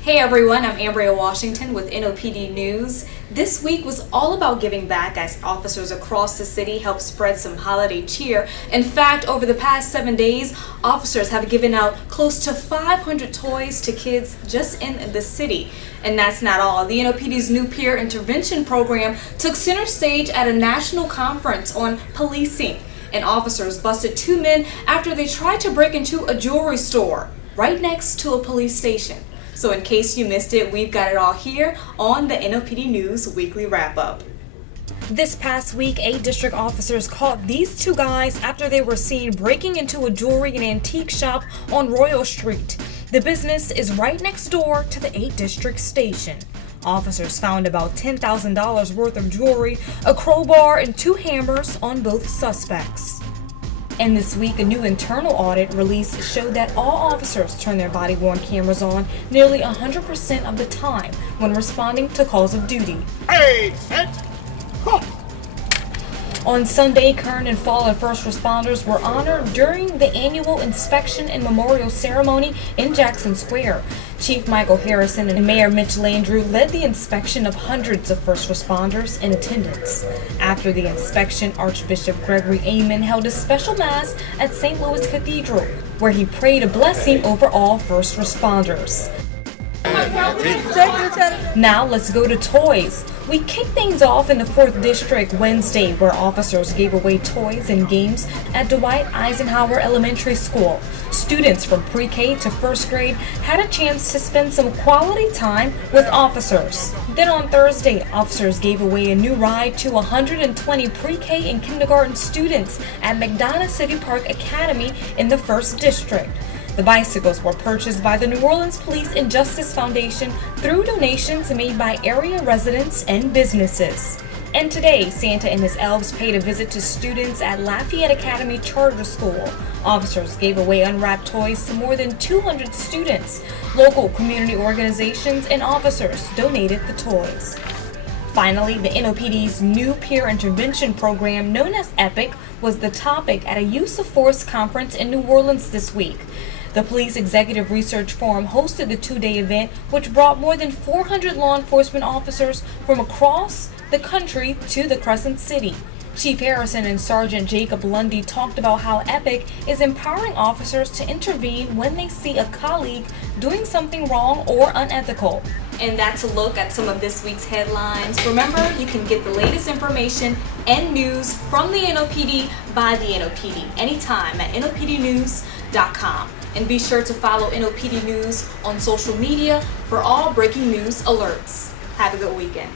Hey everyone, I'm Ambria Washington with NOPD News. This week was all about giving back as officers across the city helped spread some holiday cheer. In fact, over the past 7 days, officers have given out close to 500 toys to kids just in the city. And that's not all. The NOPD's new peer intervention program took center stage at a national conference on policing. And officers busted 2 men after they tried to break into a jewelry store right next to a police station. So in case you missed it, we've got it all here on the NOPD News Weekly Wrap-Up. This past week, 8 district officers caught these 2 guys after they were seen breaking into a jewelry and antique shop on Royal Street. The business is right next door to the 8 district station. Officers found about $10,000 worth of jewelry, a crowbar, and 2 hammers on both suspects. And this week, a new internal audit release showed that all officers turn their body-worn cameras on nearly 100% of the time when responding to calls of duty. Hey, set. On Sunday, current and fallen first responders were honored during the annual inspection and memorial ceremony in Jackson Square. Chief Michael Harrison and Mayor Mitch Landrieu led the inspection of hundreds of first responders in attendance. After the inspection, Archbishop Gregory Amen held a special mass at St. Louis Cathedral, where he prayed a blessing over all first responders. Now let's go to toys. We kicked things off in the 4th District Wednesday, where officers gave away toys and games at Dwight Eisenhower Elementary School. Students from pre-K to 1st grade had a chance to spend some quality time with officers. Then on Thursday, officers gave away a new ride to 120 pre-K and kindergarten students at McDonough City Park Academy in the 1st District. The bicycles were purchased by the New Orleans Police and Justice Foundation through donations made by area residents and businesses. And today, Santa and his elves paid a visit to students at Lafayette Academy Charter School. Officers gave away unwrapped toys to more than 200 students. Local community organizations and officers donated the toys. Finally, the NOPD's new peer intervention program, known as EPIC, was the topic at a Use of Force conference in New Orleans this week. The Police Executive Research Forum hosted the 2-day event, which brought more than 400 law enforcement officers from across the country to the Crescent City. Chief Harrison and Sergeant Jacob Lundy talked about how EPIC is empowering officers to intervene when they see a colleague doing something wrong or unethical. And that's a look at some of this week's headlines. Remember, you can get the latest information and news from the NOPD by the NOPD anytime at NOPDnews.com. And be sure to follow NOPD News on social media for all breaking news alerts. Have a good weekend.